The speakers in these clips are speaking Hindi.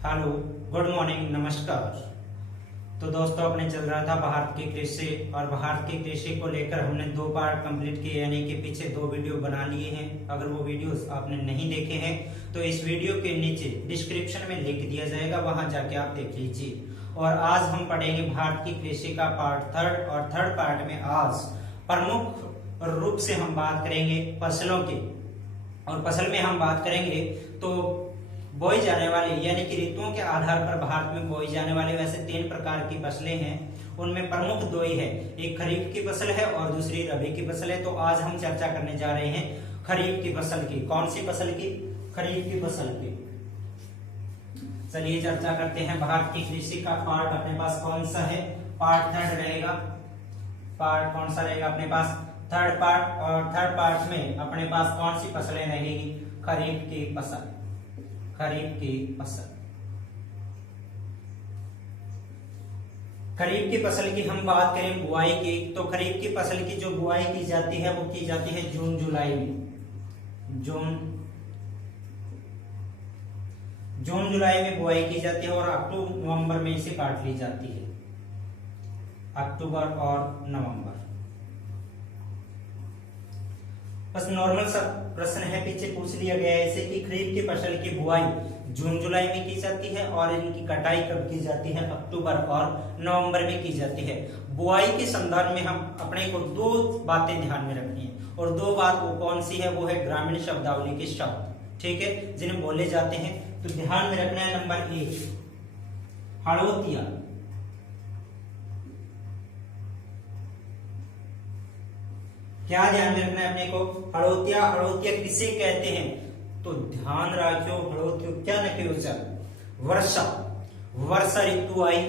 हेलो, गुड मॉर्निंग, नमस्कार। तो दोस्तों, अपने चल रहा था भारत की कृषि और भारत की कृषि को लेकर हमने 2 पार्ट कंप्लीट किए, यानी कि पीछे 2 वीडियो बना लिए हैं। अगर वो वीडियोस आपने नहीं देखे हैं तो इस वीडियो के नीचे डिस्क्रिप्शन में लिंक दिया जाएगा, वहां जाके आप देख लीजिए। और आज हम पढ़ेंगे भारत की कृषि का पार्ट 3 और 3rd पार्ट में आज प्रमुख रूप से हम बात करेंगे फसलों की। और फसल में हम बात करेंगे तो बोई जाने वाली, यानी कि ऋतुओं के आधार पर भारत में बोई जाने वाले वैसे 3 प्रकार की फसलें हैं। उनमें प्रमुख 2 ही है, एक खरीफ की फसल है और दूसरी रबी की फसल है। तो आज हम चर्चा करने जा रहे हैं खरीफ की फसल की। कौन सी फसल की? खरीफ की फसल की। चलिए चर्चा करते हैं। भारत की कृषि का पार्ट अपने पास कौन सा है? पार्ट 3 रहेगा। पार्ट कौन सा रहेगा अपने पास? 3rd part. और 3rd पार्ट में अपने पास कौन सी फसलें रहेगी? खरीफ की फसल। खरीफ की फसल। खरीफ की फसल की हम बात करें बुआई की, तो खरीफ की फसल की जो बुआई की जाती है वो की जाती है जून जुलाई में। जून जुलाई में बुआई की जाती है और अक्टूबर नवंबर में इसे काट ली जाती है। अक्टूबर और नवंबर। बस नॉर्मल सा प्रश्न है, पीछे पूछ लिया गया है इसे कि खरीफ की फसल की बुआई जून जुलाई में की जाती है और इनकी कटाई कब की जाती है? अक्टूबर और नवंबर में की जाती है। बुआई के संदर्भ में हम अपने को 2 बातें ध्यान में रखनी है, और 2 बात वो कौन सी है? वो है ग्रामीण शब्दावली के शब्द, ठीक है, जिन्हें बोले जाते हैं। तो ध्यान में रखना है नंबर 1 हड़ोतिया। क्या ध्यान में रखना है अपने को? हड़ोतिया। हड़ोतिया किसे कहते हैं? तो ध्यान रखियो, हड़ोतियो क्या न वर्षा। वर्षा ऋतु आई,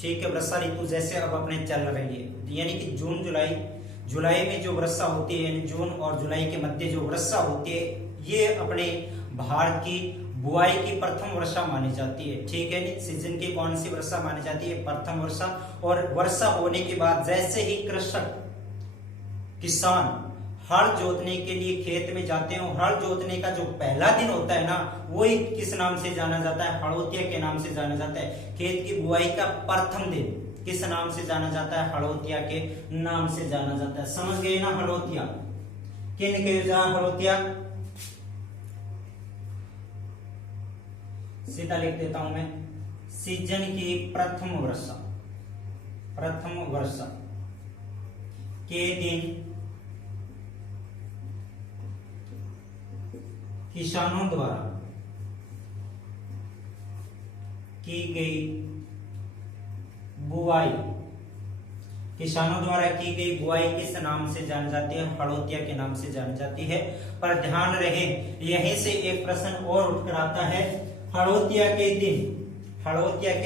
ठीक है, वर्षा ऋतु जैसे अब अपने चल रही है, यानी कि जून जुलाई में जो वर्षा होती है, यानी जून और जुलाई के मध्य जो वर्षा होती है, ये अपने भारत की बुआई की प्रथम वर्षा मानी जाती है, ठीक है। नहीं, सीजन की कौन सी वर्षा मानी जाती है? प्रथम वर्षा। और वर्षा होने के बाद जैसे ही कृषक किसान हल जोतने के लिए खेत में जाते हैं, हल जोतने का जो पहला दिन होता है ना, वो किस नाम से जाना जाता है? हड़ोतिया के नाम से जाना जाता है। खेत की बुआई का प्रथम दिन किस नाम से जाना जाता है? हड़ोतिया के नाम से जाना जाता है। समझ गए ना? हड़ोतिया किन के जा? हड़ोतिया सीधा लिख देता हूं मैं, सीजन की प्रथम वर्षा के दिन किसानों द्वारा की गई बुआई, किसानों द्वारा की गई बुआई किस नाम से जानी जाती है? हड़ोतिया के नाम से जानी जाती है। पर ध्यान रहे, यहीं से एक प्रश्न और उठकर आता है। हड़ोतिया के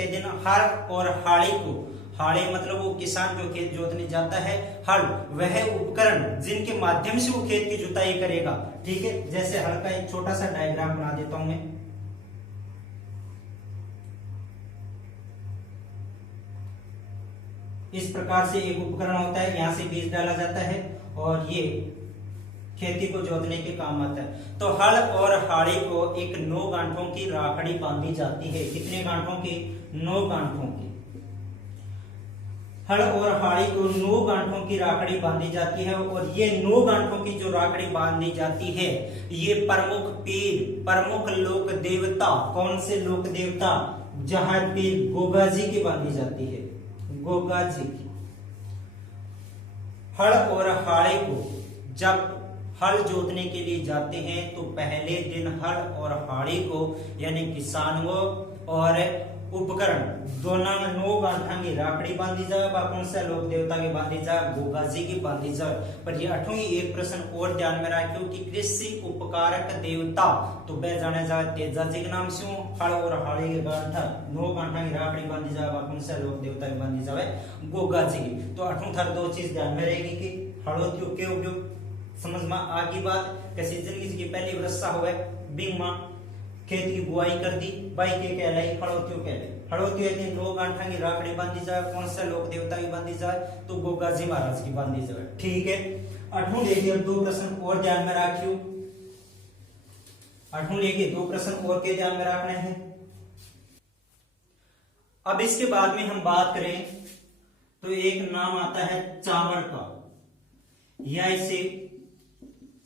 दिन हर और हाड़ी को, हाड़ी मतलब वो किसान जो खेत जोतने जाता है, हल वह उपकरण जिनके माध्यम से वो खेत की जुताई करेगा, ठीक है। जैसे हल का एक छोटा सा डायग्राम बना देता हूं मैं। इस प्रकार से एक उपकरण होता है, यहां से बीज डाला जाता है और ये खेती को जोतने के काम आता है। तो हल और हाड़ी को एक 9 गांठों की राखड़ी बांधी जाती है। कितने गांठों की? 9 गांठों की। हल और हाड़ी को 9 गांठों की राखड़ी बांधी जाती है। और ये 9 गांठों की जो राखड़ी बांधी जाती है, ये प्रमुख पीर, प्रमुख लोक देवता, कौन से लोक देवता? जहां पीर गोगा जी की बांधी जाती है, गोगा जी की। हल और हाड़ी को जब हल जोतने के लिए जाते हैं तो पहले दिन हल और हाड़ी को, यानी किसानों और उपकरण दोनों में 9 गांठा की राखड़ी बांधी जाए। कौन सा लोक देवता की बांधी जाए? गोगा जी की बांधी जाए। पर ये 8वीं एक प्रश्न और ध्यान में रखियो कि कृषि उपकारक देवता तो वह जाने जाए तेजा जी के नाम से। हल और हाड़ी के गांठा 9 गांठा की राखड़ी बांधी जाए। कौन सा लोक देवता की बांधी जाए? गोगा जी की। तो 8वीं थर 2 चीज ध्यान में रहेगी कि हड़ोतियों के उपयोग समझ में आगे बात कि सीजन की पहली वर्षा हुए, बिंग मां खेत की बुआई कर दी, बाई के कहलाई, हड़ोतियों कहलाई। हड़ोतियों ने 9 गांठा की राखड़ी बांधी जाए। कौन सा लोक देवता की बांधी जाए? तो गोगा जी महाराज की बांधी जाए, ठीक है। 8वां देखिए, 2 प्रश्न और ध्यान में रखियो। 8वां देखिए, 2 प्रश्न और के ध्यान में रखने हैं। अब इसके बाद में हम बात करें तो एक नाम आता है चावल का, या इसे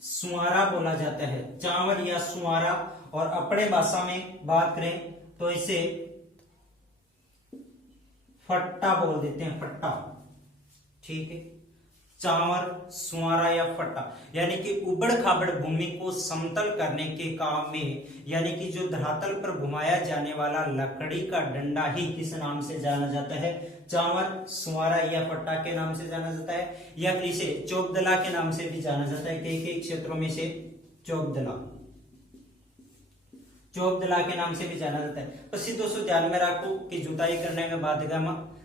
सुआरा बोला जाता है, चावल या सुआरा। और अपने भाषा में बात करें तो इसे फट्टा बोल देते हैं, फट्टा। ठीक है, चावल, सुआरा या फट्टा, यानी कि उबड़ खाबड़ भूमि को समतल करने के काम में, यानी कि जो धरातल पर घुमाया जाने वाला लकड़ी का डंडा ही किस नाम से जाना जाता है? चावल, सुआरा या फट्टा के नाम से जाना जाता है, या फिर इसे चौबदला के नाम से भी जाना जाता है। कई क्षेत्रों में से चौबदला के नाम से भी जाना जाता है। तो सीधो सो ध्यान में रखो कि जुताई करने के बाद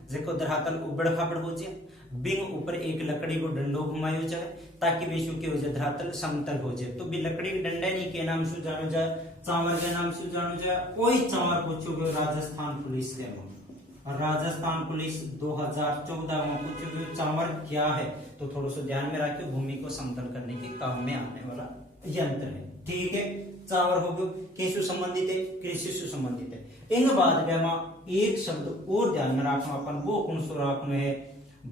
देखो धरातल उबड़ खाबड़ हो जाए, बिंग ऊपर एक लकड़ी को डंडो घुमायो जाए ताकि बेशु के हो जाए धरातल समतल हो जाए। तो भी लकड़ी के डंडे नहीं के नाम से जानो जाए, चावल के नाम से जानो जाए। कोई चावल पूछोगे राजस्थान पुलिस से, और राजस्थान पुलिस 2014 में पूछोगे चावल क्या है, तो थोड़ा सा ध्यान में रखिए, भूमि को समतल करने के काम में आने वाला यंत्र है। ठीक है, चावल हो गयो, किससे संबंधित है? कृषि से संबंधित है। इन बाद में एक शब्द और ध्यान में रखना अपन, वो कौन सो रखना है?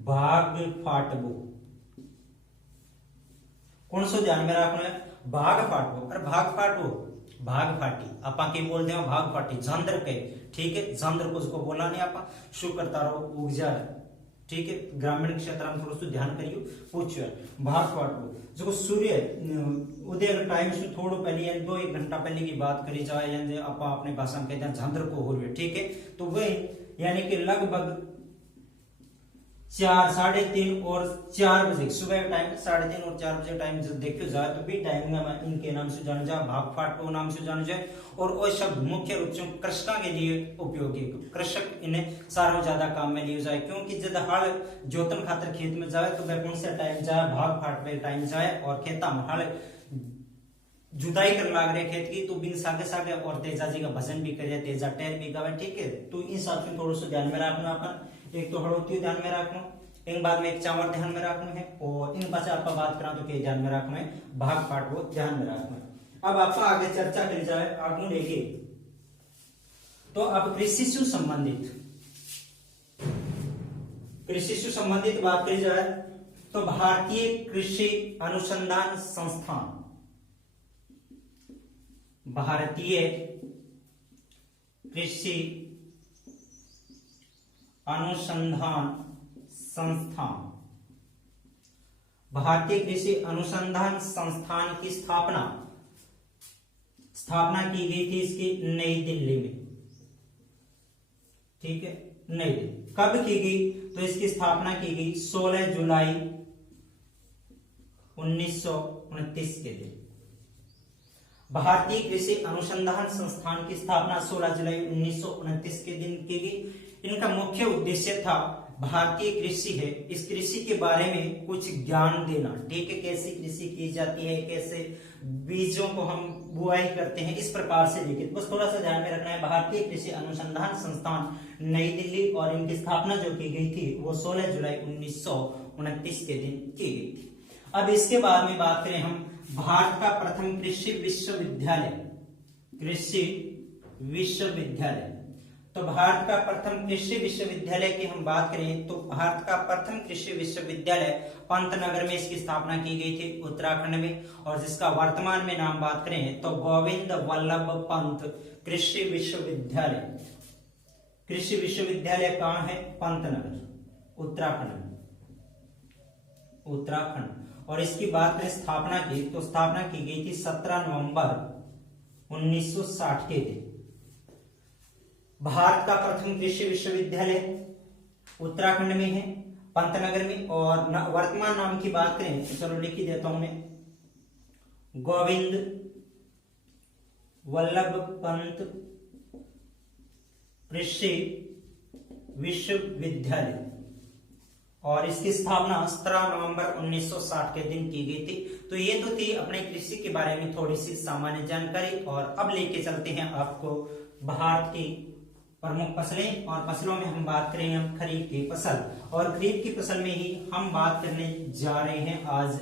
भाग फाटबो। कौन सो ध्यान में रखना है? भाग फाटबो। और भाग फाटबो, भाग फाटी आपा के बोलते हैं, भाग फाटी झंझर के। ठीक है, झंझर को उसको बोला नहीं आपा, शु करता रहो उगजा। ठीक है, ग्रामीण क्षेत्र में थोड़ा सा ध्यान करियो, पूछो भाग फाटबो। जो सूर्य उदय टाइम से थोड़ा पहले यानी 2-1 घंटा पहले की बात करी जाए, यानी आपा अपने भाषा में कहते हैं झंझर को हो रही है। ठीक है, तो वही यानी कि लगभग 4, 3:30 और 4 बजे सुबह का टाइम, 3:30 और 4 बजे टाइम जब देखो जाए तो भी टाइम में इनके नाम से जाना जाए, भाग फाटो नाम से जाना जाए। और वो शब्द मुख्य रूप से कृषकों के लिए उपयोगी, कृषक इन्हें सारा ज्यादा काम में लिए जाए, क्योंकि जब हल जोतन खातर खेत में जाए तो वह कौन सा टाइम जाए? भाग फाट पे टाइम जाए। और खेता में हल जुताई कर लाग रहे खेत की, तो बिन सागे सागे और तेजा जी का भजन भी करे, तेजा टहल भी गावे। ठीक है, तो इन हिसाब से थोड़ा सा ध्यान में रखना अपन। एक तो हड़ौती ध्यान में रखना, इन बाद में एक चावल ध्यान में रखना है, और इन पास आपका बात करा तो के ध्यान में रखना है? भाग फाट वो ध्यान में रखना है। अब आपका आगे चर्चा करी जाए, आगे देखिए तो अब कृषि से संबंधित बात करी जाए तो भारतीय कृषि अनुसंधान संस्थान, भारतीय कृषि अनुसंधान संस्थान, भारतीय कृषि अनुसंधान संस्थान की स्थापना की गई थी इसकी नई दिल्ली में। ठीक है, नई दिल्ली कब की गई? तो इसकी स्थापना की गई 16 जुलाई 1929 के दिन। भारतीय कृषि अनुसंधान संस्थान की स्थापना 16 जुलाई 1929 के दिन की गई। इनका मुख्य उद्देश्य था भारतीय कृषि है, इस कृषि के बारे में कुछ ज्ञान देना। ठीक है, कैसी कृषि की जाती है, कैसे बीजों को हम बुआई करते हैं, इस प्रकार से लिखित बस थोड़ा सा ध्यान में रखना है। भारतीय कृषि अनुसंधान संस्थान नई दिल्ली, और इनकी स्थापना जो की गई थी वो 16 जुलाई 1929 के दिन की गई थी। अब इसके बाद में बात करें हम भारत का प्रथम कृषि विश्वविद्यालय। तो भारत का प्रथम कृषि विश्वविद्यालय की हम बात करें तो भारत का प्रथम कृषि विश्वविद्यालय पंतनगर में इसकी स्थापना की गई थी, उत्तराखंड में। और जिसका वर्तमान में नाम बात करें तो गोविंद वल्लभ पंत कृषि विश्वविद्यालय। कृषि विश्वविद्यालय कहाँ है? पंतनगर, उत्तराखंड। और इसकी बात करें स्थापना की तो स्थापना की गई थी 17 नवंबर 1960 के दिन। भारत का प्रथम कृषि विश्वविद्यालय उत्तराखंड में है, पंतनगर में। और वर्तमान नाम की बात करें तो चलो लिख ही देता हूं मैं, गोविंद वल्लभ पंत कृषि विश्वविद्यालय। और इसकी स्थापना 17 नवंबर 1960 के दिन की गई थी। तो ये तो थी अपने कृषि के बारे में थोड़ी सी सामान्य जानकारी। और अब लेके चलते हैं आपको भारत की प्रमुख फसलें, और फसलों में हम बात करेंगे हम खरीफ की फसल। और खरीफ की फसल में ही हम बात करने जा रहे हैं आज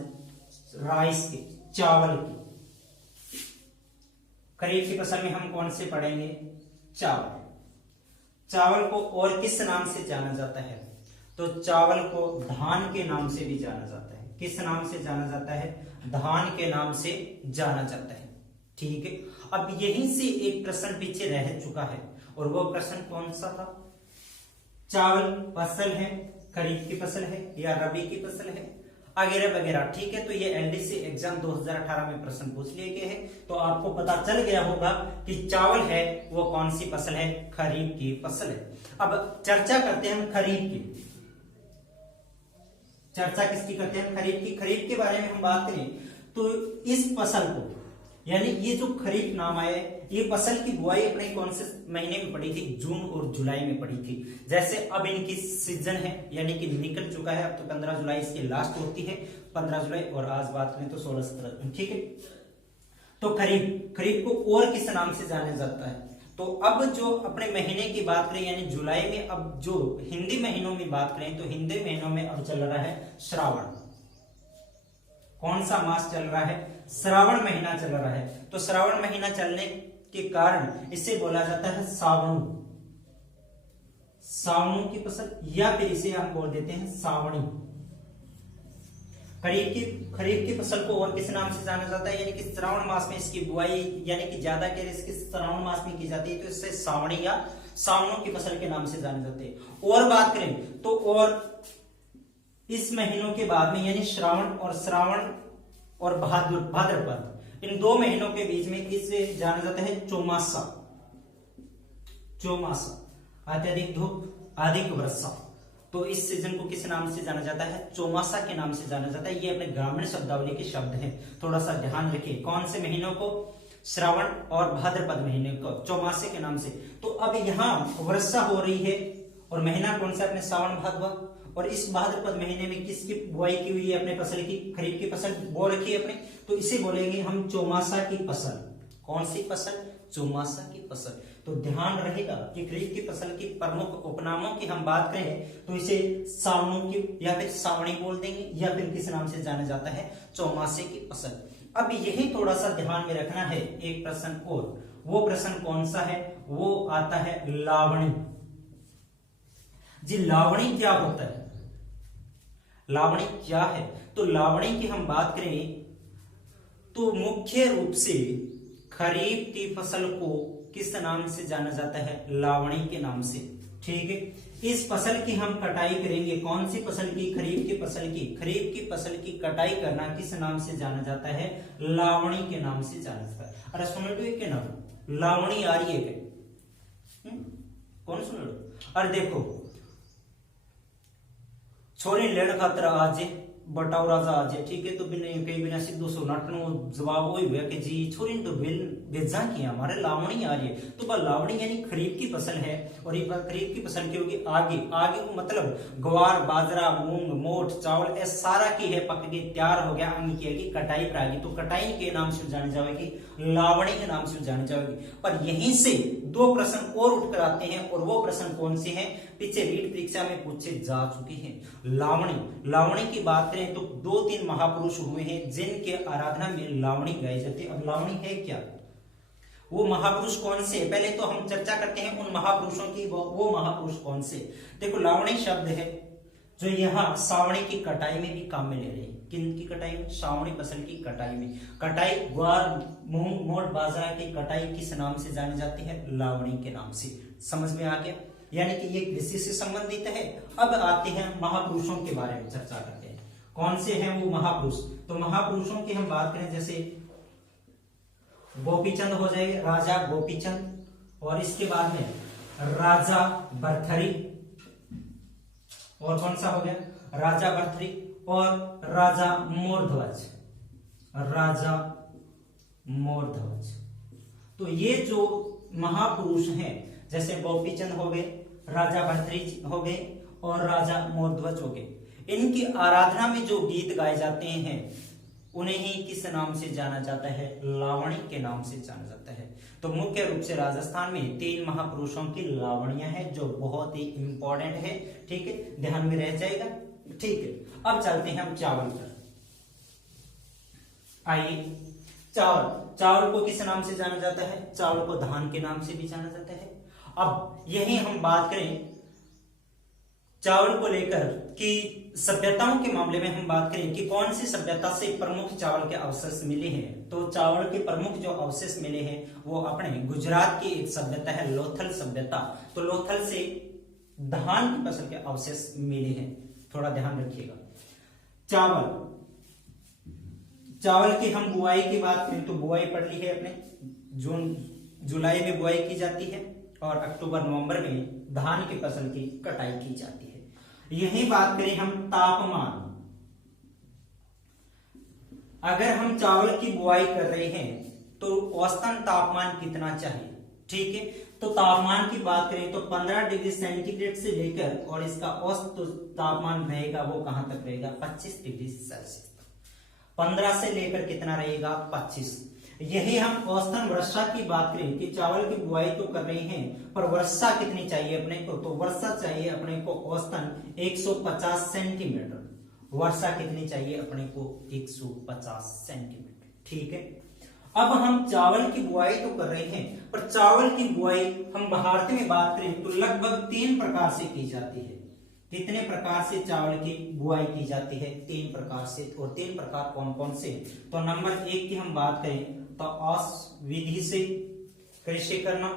राइस की, चावल की। खरीफ की फसल में हम कौन से पढ़ेंगे? चावल। चावल को और किस नाम से जाना जाता है? तो चावल को धान के नाम से भी जाना जाता है। किस नाम से जाना जाता है? धान के नाम से जाना जाता है। ठीक है, अब यहीं से एक प्रश्न पीछे रह चुका है, और वो प्रश्न कौन सा था? चावल फसल है, खरीफ की फसल है या रबी की फसल है, वगैरह वगैरह। ठीक है, तो ये एलडीसी एग्जाम 2018 में प्रश्न पूछ लिए गए हैं, तो आपको पता चल गया होगा कि चावल है वो कौन सी फसल है? खरीफ की फसल है। अब चर्चा करते हैं हम खरीफ की। चर्चा किसकी करते हैं? खरीफ की। खरीफ के बारे में हम बात करें तो इस फसल को, यानी ये जो खरीफ नाम आया है, ये फसल की बुआई अपने कौन से महीने में पड़ी थी? जून और जुलाई में पड़ी थी। जैसे अब इनकी सीजन है, यानी कि निकल चुका है, अब तो 15 जुलाई इसकी लास्ट होती है, 15 जुलाई, और आज बात करें तो 16-17। ठीक है, तो खरीफ को और किस नाम से जाना जाता है? तो अब जो अपने महीने की बात करें, यानी जुलाई में, अब जो हिंदी महीनों में बात करें तो हिंदी महीनों में अब चल रहा है श्रावण। कौन सा मास चल रहा है? श्रावण महीना चल रहा है। तो श्रावण महीना चलने के कारण इसे बोला जाता है सावणु। सावणु की फसल, या फिर इसे हम बोल देते हैं सावणी। खरीफ की फसल को और किस नाम से जाना जाता है? यानी कि श्रावण मास में इसकी बुआई, यानी कि ज्यादा केयर इसकी श्रावण मास में की जाती है, तो इससे सावणी या सावणों की फसल के नाम से जाने जाते हैं। और बात करें तो और इस महीनों के बाद में, यानी श्रावण और भाद्रपद, इन दो महीनों के बीच में इसे जाना जाता है चौमासा। अत्यधिक धूप, अधिक वर्षा, तो इस सीजन को किस नाम से जाना जाता है? चौमासा के नाम से जाना जाता है। ये अपने ग्रामीण शब्दावली के शब्द हैं, थोड़ा सा ध्यान रखिए। कौन से महीनों को? श्रावण और भाद्रपद महीने को चौमासे के नाम से। तो अब यहाँ वर्षा हो रही है, और महीना कौन सा? अपने सावन भाद्रपद। और इस भाद्रपद महीने में किसकी बुआई की हुई है? अपने फसल की, खरीफ की फसल बो रखी है अपने, तो इसे बोलेंगे हम चौमासा की फसल। कौन सी फसल? चौमासा की फसल। तो ध्यान रहेगा कि खरीफ की फसल की प्रमुख उपनामों की हम बात करें तो इसे सावणों की या फिर सावणी बोल देंगे, या फिर किस नाम से जाना जाता है? चौमासे की फसल। अब यही थोड़ा सा ध्यान में रखना है। एक प्रश्न और, वो प्रश्न कौन सा है? वो आता है लावणी। जी, लावणी क्या होता है? लावणी क्या है? तो लावणी की हम बात करें तो मुख्य रूप से खरीफ की फसल को किस नाम से जाना जाता है? लावणी के नाम से। ठीक है, इस फसल की हम कटाई करेंगे। कौन सी फसल की? खरीफ की फसल की। खरीफ की फसल की कटाई करना किस नाम से जाना जाता है? लावणी के नाम से जाना जाता है। अरे सुन लो के नाम लावणी आ रही है, कौन सुन लो? अरे देखो, छोरी लेड़ खातर आज बटाव राजा आज। ठीक है, तो कई बिना सीधो सो नाटनो जवाब वही हुआ कि जी छोरी ने तो बेजा किया, हमारे लावणी आ रही है। तो वह लावणी यानी खरीफ की फसल है, और ये खरीफ की फसल की होगी आगे मतलब ग्वार, बाजरा, मूंग, मोठ, चावल, ये सारा की है पक के तैयार हो गया, अंग की है कटाई पर आ गई, तो कटाई के नाम से जानी जाएगी, लावणी के नाम से जानी जाएगी। पर यहीं से दो प्रश्न और उठकर आते हैं, और वो प्रश्न कौन से हैं? पीछे रीट परीक्षा में पूछे जा चुके हैं। लावणी की बात करें तो 2-3 महापुरुष हुए हैं जिनके आराधना में लावणी गाई जाती है। अब लावणी है क्या? वो महापुरुष कौन से? पहले तो हम चर्चा करते हैं उन महापुरुषों की। वो महापुरुष कौन से? देखो, लावणी शब्द है जो यहाँ सावणी की कटाई में भी काम में ले रहे हैं। किन की कटाई में? सावणी फसल की कटाई में। कटाई ग्वार, मूंग, मोठ, बाजरा की कटाई किस नाम से जानी जाती है? लावणी के नाम से। समझ में आ गया? यानी कि ये कृषि से संबंधित है। अब आते हैं महापुरुषों के बारे में चर्चा करते हैं। कौन से हैं वो महापुरुष? तो महापुरुषों की हम बात करें, जैसे गोपीचंद हो जाएंगे, राजा गोपीचंद, और इसके बाद में राजा भर्तृहरि, और कौन सा हो गया? राजा भर्तृहरि, और राजा मोरध्वज। तो ये जो महापुरुष हैं, जैसे गोपीचंद हो गए, राजा भर्तृहरि हो गए, और राजा मोरध्वज हो गए, इनकी आराधना में जो गीत गाए जाते हैं उन्हें ही किस नाम से जाना जाता है? लावणी के नाम से जाना जाता है। तो मुख्य रूप से राजस्थान में 3 महापुरुषों की लावणियां हैं जो बहुत ही इंपॉर्टेंट है। ठीक है, ध्यान में रह जाएगा। ठीक है, अब चलते हैं हम चावल पर। आइए, चावल को किस नाम से जाना जाता है? चावल को धान के नाम से भी जाना जाता है। अब यही हम बात करें चावल को लेकर कि सभ्यताओं के मामले में हम बात करें कि कौन सी सभ्यता से प्रमुख चावल के अवशेष मिले हैं, तो चावल के प्रमुख जो अवशेष मिले हैं वो अपने गुजरात की एक सभ्यता है लोथल सभ्यता। तो लोथल से धान की फसल के अवशेष मिले हैं, थोड़ा ध्यान रखिएगा। चावल की हम बुआई की बात करें तो बुआई पढ़ ली है अपने, जून जुलाई में बुआई की जाती है और अक्टूबर नवंबर में धान की फसल की कटाई की जाती है। यही बात करें हम तापमान, अगर हम चावल की बुआई कर रहे हैं तो औसतन तापमान कितना चाहिए, ठीक है। तो तापमान की बात करें तो 15 डिग्री सेंटीग्रेड से लेकर और इसका औसत तापमान रहेगा वो कहां तक रहेगा 25 डिग्री सेल्सियस तक। 15 से लेकर कितना रहेगा 25। यही हम औसतन वर्षा की बात करें कि चावल की बुआई तो कर रहे हैं पर वर्षा कितनी चाहिए अपने को, तो वर्षा चाहिए अपने को औसतन 150 सेंटीमीटर। वर्षा कितनी चाहिए अपने को 150 सेंटीमीटर, ठीक है। अब हम चावल की बुआई तो कर रहे हैं पर चावल की बुआई हम भारत में बात करें तो लगभग 3 प्रकार से की जाती है। कितने प्रकार से चावल की बुआई की जाती है, 3 प्रकार से। और 3 प्रकार कौन कौन से, तो नंबर 1 की हम बात करें तो औस विधि से कृषि करना,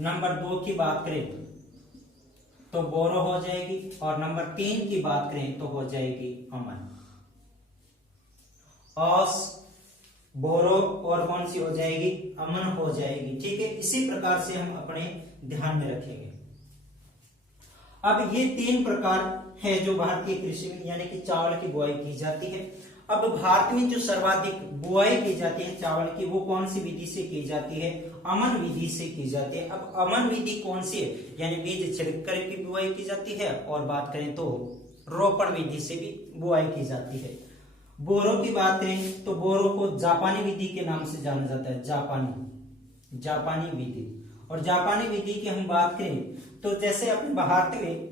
नंबर 2 की बात करें तो बोरो हो जाएगी और नंबर 3 की बात करें तो हो जाएगी अमन। औस, बोरो और कौन सी हो जाएगी अमन हो जाएगी, ठीक है। इसी प्रकार से हम अपने ध्यान में रखेंगे। अब ये 3 प्रकार है जो भारतीय कृषि में यानी कि चावल की बुआई की जाती है। अब भारत में जो सर्वाधिक बुआई की जाती है चावल की वो कौन सी विधि से की जाती है, अमन विधि से की जाती है। अब अमन विधि कौन सी है, यानी बीज छिड़क की बुआई की जाती है और बात करें तो रोपण विधि से भी बुआई की जाती है। बोरो की बात करें तो बोरो को जापानी विधि के नाम से जाना जाता है, जापानी विधि। और जापानी विधि की हम बात करें तो जैसे अपने भारत में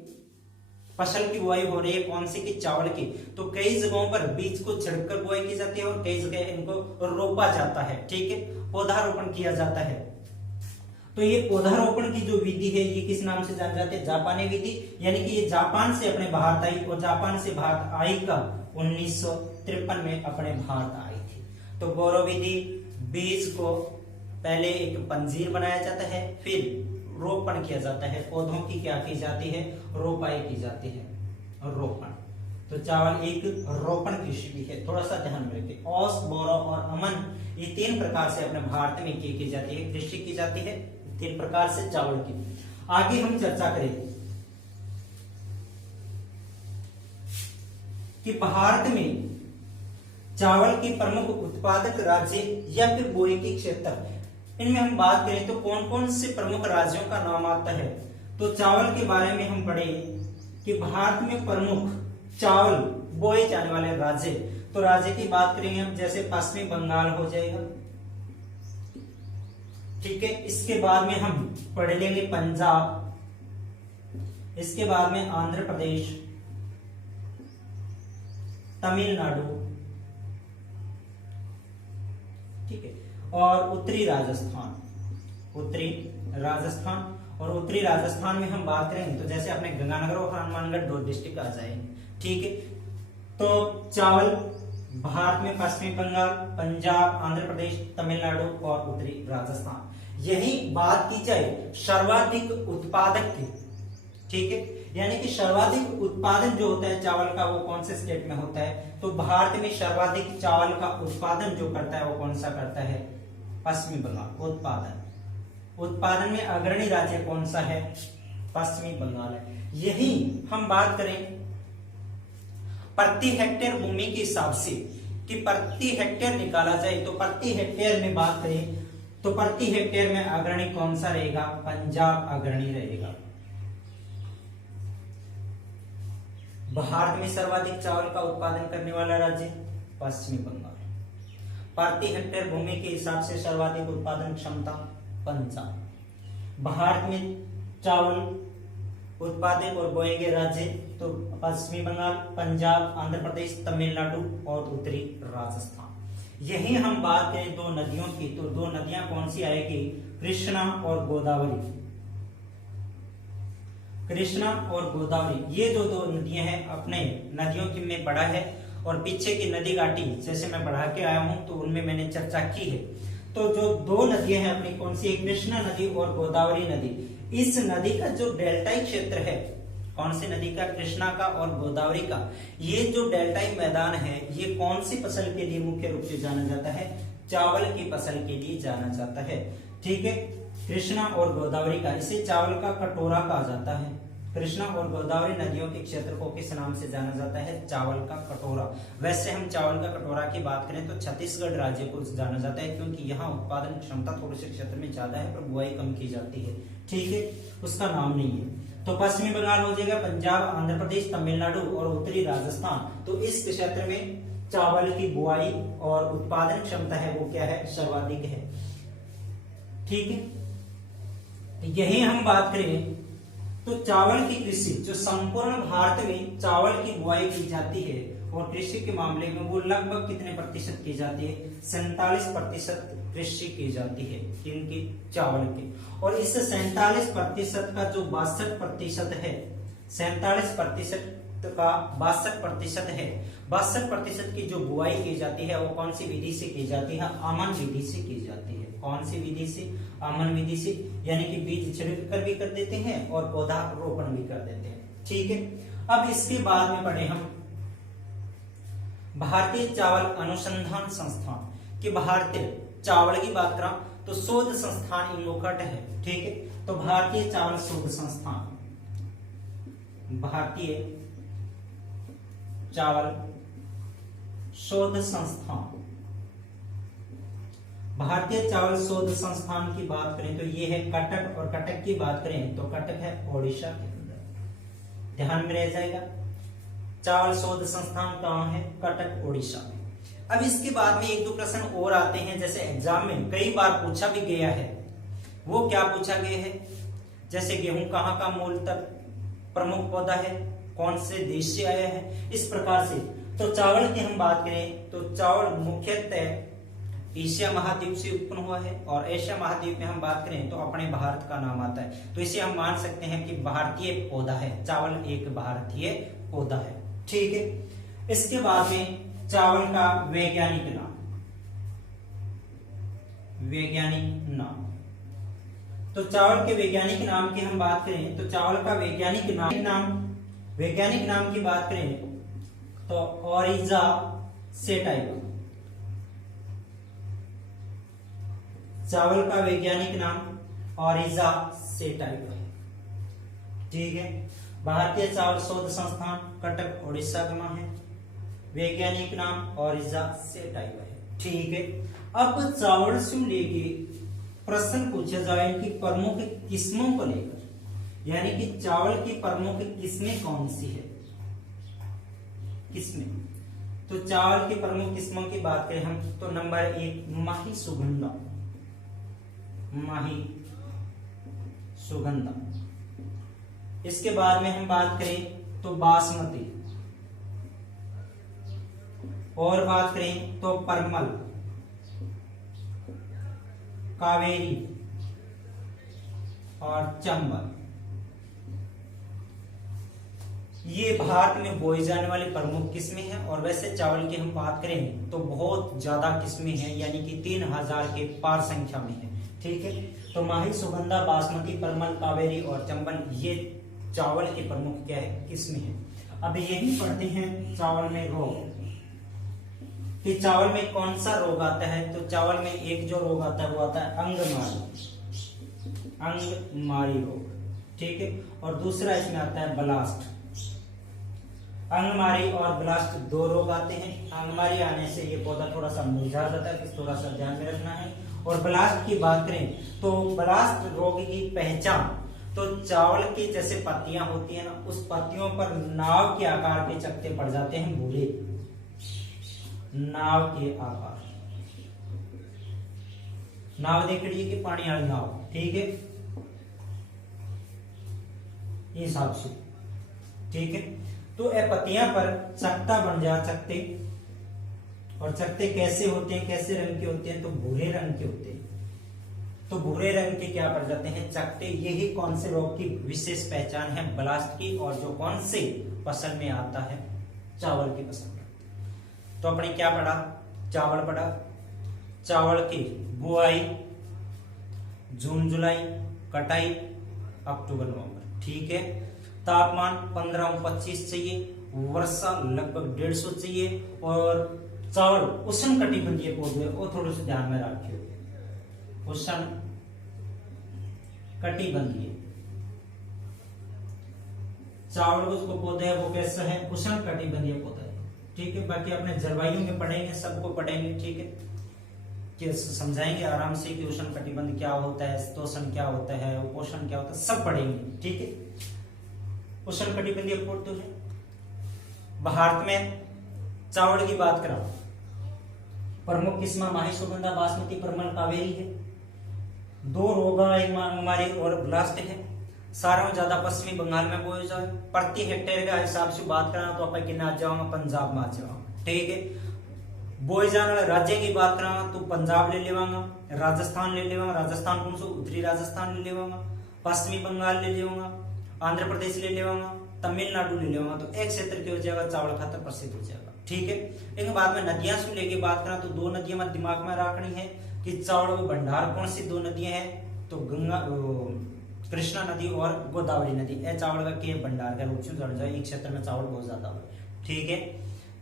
फसल की बुआई हो रही है कौन सी की, चावल की, तो कई जगहों पर बीज को छिड़कर बुआई की जाती है और कई जगह इनको रोपा जाता है, ठीक है, पौधारोपण किया जाता है। तो ये पौधारोपण की जो विधि है ये किस नाम से जानी जाती है, जापानी विधि। यानी कि ये जापान से अपने भारत आई और जापान से भारत आई का 1953 में अपने भारत आई थी। तो बोरो विधि, बीज को पहले एक पंजीर बनाया जाता है, फिर रोपण किया जाता है, पौधों की क्या की जाती है, रोपाई की जाती है, रोपण। तो चावल एक रोपण कृषि भी है, थोड़ा सा ध्यान में रखिए। औस, बोरो और अमन ये 3 प्रकार से अपने भारत में की जाती है, कृषि की जाती है 3 प्रकार से चावल की। आगे हम चर्चा करेंगे कि भारत में चावल के प्रमुख उत्पादक राज्य या फिर बोई के क्षेत्र, इनमें हम बात करें तो कौन कौन से प्रमुख राज्यों का नाम आता है। तो चावल के बारे में हम पढ़े कि भारत में प्रमुख चावल बोए जाने वाले राज्य, तो राज्य की बात करेंगे हम जैसे पश्चिमी बंगाल हो जाएगा, ठीक है। इसके बाद में हम पढ़ लेंगे पंजाब, इसके बाद में आंध्र प्रदेश, तमिलनाडु, ठीक है, और उत्तरी राजस्थान। और उत्तरी राजस्थान में हम बात करेंगे तो जैसे अपने गंगानगर और हनुमानगढ़ 2 डिस्ट्रिक्ट आ जाएंगे, ठीक है। तो चावल भारत में पश्चिमी बंगाल, पंजाब, आंध्र प्रदेश, तमिलनाडु और उत्तरी राजस्थान। यही बात की जाए सर्वाधिक उत्पादक की, ठीक है, यानी कि सर्वाधिक उत्पादन जो होता है चावल का वो कौन से स्टेट में होता है, तो भारत में सर्वाधिक चावल का उत्पादन जो करता है वो कौन सा करता है, पश्चिमी बंगाल। उत्पादन में अग्रणी राज्य कौन सा है, पश्चिमी बंगाल है। यही हम बात करें प्रति हेक्टेयर भूमि के हिसाब से कि प्रति हेक्टेयर निकाला जाए तो प्रति हेक्टेयर में बात करें तो प्रति हेक्टेयर में अग्रणी कौन सा रहेगा, पंजाब अग्रणी रहेगा। भारत में सर्वाधिक चावल का उत्पादन करने वाला राज्य पश्चिमी बंगाल। प्रति हेक्टेयर भूमि के हिसाब से सर्वाधिक उत्पादन क्षमता पंजाब। भारत में चावल उत्पादक और बोए गए राज्य तो पश्चिमी बंगाल, पंजाब, आंध्र प्रदेश, तमिलनाडु और उत्तरी राजस्थान। यही हम बात करें 2 नदियों की तो 2 नदियां कौन सी आएगी, कृष्णा और गोदावरी। कृष्णा और गोदावरी, ये जो दो नदियां हैं अपने नदियों की में पढ़ा है, और पीछे की नदी घाटी जैसे मैं पढ़ा के आया हूं तो उनमें मैंने चर्चा की है। तो जो दो नदियां हैं अपनी कौन सी, कृष्णा नदी और गोदावरी नदी, इस नदी का जो डेल्टाई क्षेत्र है, कौन सी नदी का, कृष्णा का और गोदावरी का, ये जो डेल्टाई मैदान है ये कौन सी फसल के लिए मुख्य रूप से जाना जाता है, चावल की फसल के लिए जाना जाता है। ठीक है, कृष्णा और गोदावरी का, इसे चावल का कटोरा कहा जाता है। कृष्णा और गोदावरी नदियों के क्षेत्र को किस नाम से जाना जाता है, चावल का कटोरा। वैसे हम चावल का कटोरा की बात करें तो छत्तीसगढ़ राज्य को जाना जाता है, क्योंकि यहाँ उत्पादन क्षमता थोड़े से क्षेत्र में ज्यादा है पर बुआई कम की जाती है। ठीक है, उसका नाम नहीं है। तो पश्चिमी बंगाल हो जाएगा, पंजाब, आंध्र प्रदेश, तमिलनाडु और उत्तरी राजस्थान। तो इस क्षेत्र में चावल की बुआई और उत्पादन क्षमता है वो क्या है, सर्वाधिक है। ठीक है, यही हम बात करें तो चावल की कृषि जो संपूर्ण भारत में चावल की बुआई की जाती है, और कृषि के मामले में वो लगभग कितने प्रतिशत की जाती है, 47% कृषि की जाती है, किनकी, चावल की। और इस 47% का जो 62% है, 47% का 62% है, 62% की जो बुआई की जाती है वो कौन सी विधि से की जाती है, अमन विधि से की जाती है। कौन सी विधि से, अमन विधि से, यानी कि बीज छिड़क कर भी कर देते हैं और पौधा रोपण भी कर देते हैं। ठीक है, अब इसके बाद में पढ़े हम भारतीय चावल अनुसंधान संस्थान, कि भारतीय चावल की बात करा तो शोध संस्थान इनोकट है। ठीक है, तो भारतीय चावल शोध संस्थान, भारतीय चावल शोध संस्थान, भारतीय चावल शोध संस्थान की बात करें तो ये है कटक, और कटक की बात करें तो कटक है ओडिशा के अंदर, ध्यान में रह जाएगा। चावल शोध संस्थान कहाँ है, कटक ओडिशा में। अब इसके बाद में एक दो प्रश्न और आते हैं, जैसे एग्जाम में कई बार पूछा भी गया है। वो क्या पूछा गया है, जैसे गेहूं कहाँ का मूलतः प्रमुख पौधा है, कौन से देश से आया है, इस प्रकार से। तो चावल की हम बात करें तो चावल मुख्यतः एशिया महाद्वीप से उत्पन्न हुआ है, और एशिया महाद्वीप में हम बात करें तो अपने भारत का नाम आता है। तो इसे हम मान सकते हैं कि भारतीय पौधा है, चावल एक भारतीय पौधा है। ठीक है, इसके बाद में चावल का वैज्ञानिक नाम, वैज्ञानिक नाम, तो चावल के वैज्ञानिक नाम की हम बात करें तो चावल का वैज्ञानिक नाम की बात करें तो ओरिजा सेटाइवा, चावल का वैज्ञानिक नाम ओरिजा सेटाइवा है। ठीक है, भारतीय चावल शोध संस्थान कटक ओडिशा में है, वैज्ञानिक नाम ओरिजा सेटाइवा है। ठीक है, अब चावल से लेके प्रश्न पूछे जाए कि प्रमुख किस्मों को लेकर, यानी कि चावल की प्रमुख किस्में कौन सी है, किस्में। तो चावल की प्रमुख किस्मों की बात करें हम तो नंबर 1 माही सुगंधा, माही सुगंधा। इसके बाद में हम बात करें तो बासमती, और बात करें तो परमल, कावेरी और चंबल। ये भारत में बोई जाने वाली प्रमुख किस्में हैं। और वैसे चावल की हम बात करें तो बहुत ज्यादा किस्में हैं, यानी कि 3000 के पार संख्या में है। ठीक है, तो माही सुगंधा, बासमती, परमल, कावेरी और चंबल ये चावल के प्रमुख क्या है, किस्में हैं। अब यही पढ़ते हैं चावल में रोग, कि चावल में कौन सा रोग आता है। तो चावल में एक जो रोग आता है वो आता है अंगमारी रोग। ठीक है, और दूसरा इसमें आता है ब्लास्ट। अंगमारी और ब्लास्ट दो रोग आते हैं। अंगमारी आने से ये पौधा थोड़ा सा मुरझा जाता है, थोड़ा सा ध्यान में रखना है। और ब्लास्ट की बात करें तो ब्लास्ट रोग की पहचान तो चावल की जैसे पत्तियां होती है ना, उस पत्तियों पर नाव के आकार के चकत्ते पड़ जाते हैं, भूरे नाव के आकार। नाव देख लीजिए कि पानी वाली नाव। ठीक है, इस हिसाब से। ठीक है, तो ये पत्तियां पर चकत्ता बन जा, चकत्ते। और चकत्ते कैसे होते हैं, कैसे रंग के होते हैं, तो भूरे रंग के होते हैं। तो भूरे रंग के क्या पड़ जाते हैं, चकते। यही कौन से रोग की विशेष पहचान है, ब्लास्ट की, और जो कौन से फसल में आता है, चावल की फसल में। तो अपने क्या पढ़ा, चावल पढ़ा। चावल की बुआई जून जुलाई, कटाई अक्टूबर नवंबर, ठीक है। तापमान 15-25 चाहिए, वर्षा लगभग 150 चाहिए, और चावल उष्ण कटिबंधीय पौधे वो थोड़े से ध्यान में रखिए, उष्ण कटिबंधीय चावल उसको पौधे है वो कैसा है, उष्ण कटिबंधीय पौधा है, ठीक है। बाकी अपने जलवायु में पढ़ेंगे, सबको पढ़ेंगे, ठीक है, कि समझाएंगे आराम से कि उष्ण कटिबंध क्या होता है, शीतोष्ण क्या होता है, उपोष्ण क्या होता है, सब पढ़ेंगे, ठीक है। उष्ण कटिबंधीय पौधे है। भारत में चावल की बात करा, प्रमुख किस्म माही सुगंधा, बासमती, परमल, कावेरी है। 2 रोगा हमारे और ब्लास्ट है। सारों ज्यादा पश्चिमी बंगाल में बोए जाए। प्रति हेक्टेयर का हिसाब से बात करा तो अपन कितना आ जाऊंगा, पंजाब में आ जाऊंगा, ठीक है। बोए जाने वाले राज्य की बात करा तो पंजाब ले लेवांगा, राजस्थान ले लेवांगा, राजस्थान कौन सा, उत्तरी राजस्थान ले लेवांगा, पश्चिमी बंगाल ले लेवांगा, आंध्र प्रदेश ले लेवांगा, तमिलनाडु ले लेवांगा। तो एक क्षेत्र के हो जाएगा चावल खाता प्रसिद्ध हो जाएगा, ठीक है। लेकिन बाद में नदियां से लेके बात करा तो 2 नदियां मत दिमाग में रखनी है कि चावल भंडार कौन सी 2 नदियां हैं, तो गंगा, कृष्णा नदी और गोदावरी नदी। यह चावल का के भंडार का रूप से जड़ जाए, एक क्षेत्र में चावल बहुत ज्यादा हो, ठीक है।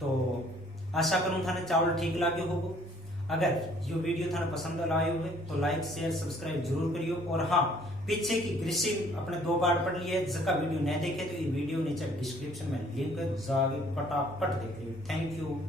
तो आशा करूं थाने चावल ठीक लागे होगो। अगर ये वीडियो थाने पसंद लाए हुए तो लाइक शेयर सब्सक्राइब जरूर करियो। और हाँ, पीछे की कृषि अपने 2 बार पढ़ लिए, जिसका वीडियो नहीं देखे तो ये वीडियो नीचे डिस्क्रिप्शन में लिंक है, जाके फटाफट देख लियो। Thank you.